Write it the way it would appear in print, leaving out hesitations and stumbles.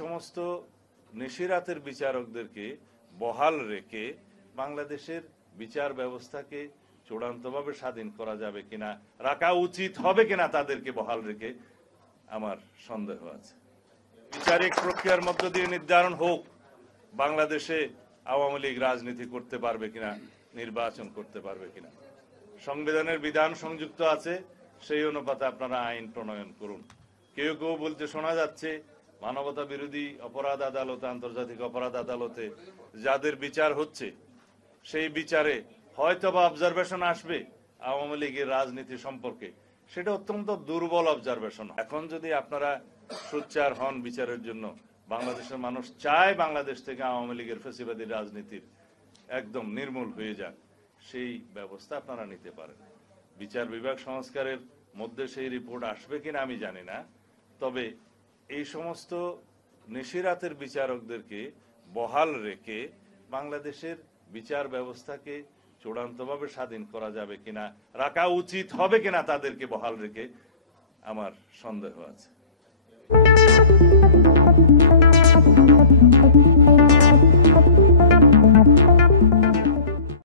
সমস্ত নিশিরাতের বিচারকদেরকে বহাল রেখে বাংলাদেশের বিচার ব্যবস্থাকে চূড়ান্তভাবে স্বাধীন করা যাবে কিনা, রাখা উচিত হবে কিনা তাদেরকে বহাল রেখে আমার সন্দেহ আছে। বিচারিক প্রক্রিয়ার মধ্য দিয়ে নির্ধারণ হোক বাংলাদেশে আওয়ামী লীগ রাজনীতি করতে পারবে কিনা, নির্বাচন করতে পারবে কিনা। সংবিধানের বিধান সংযুক্ত আছে, সেই অনুপাতে আপনারা আইন প্রণয়ন করুন। কেউ কেউ বলতে শোনা যাচ্ছে মানবতা বিরোধী অপরাধ আদালতে, আন্তর্জাতিক অপরাধ আদালতে যাদের বিচার হচ্ছে সেই বিচারে হয়তোবা অবজারভেশন আসবে আওয়ামী লীগের রাজনীতি সম্পর্কে। সেটা অত্যন্ত দুর্বল অবজারভেশন। এখন যদি আপনারা সোচ্চার হন বিচারের জন্য, বাংলাদেশের মানুষ চায় বাংলাদেশ থেকে আওয়ামী লীগের ফ্যাসিবাদী রাজনীতির একদম নির্মূল হয়ে যাক, সেই ব্যবস্থা আপনারা নিতে পারেন। বিচার বিভাগ সংস্কারের মধ্যে সেই রিপোর্ট আসবে কিনা আমি জানি না, তবে এই সমস্ত নিশিরাতের বিচারকদেরকে বহাল রেখে বাংলাদেশের বিচার ব্যবস্থাকে চূড়ান্তভাবে স্বাধীন করা যাবে কিনা, রাখা উচিত হবে কিনা তাদেরকে বহাল রেখে আমার সন্দেহ আছে।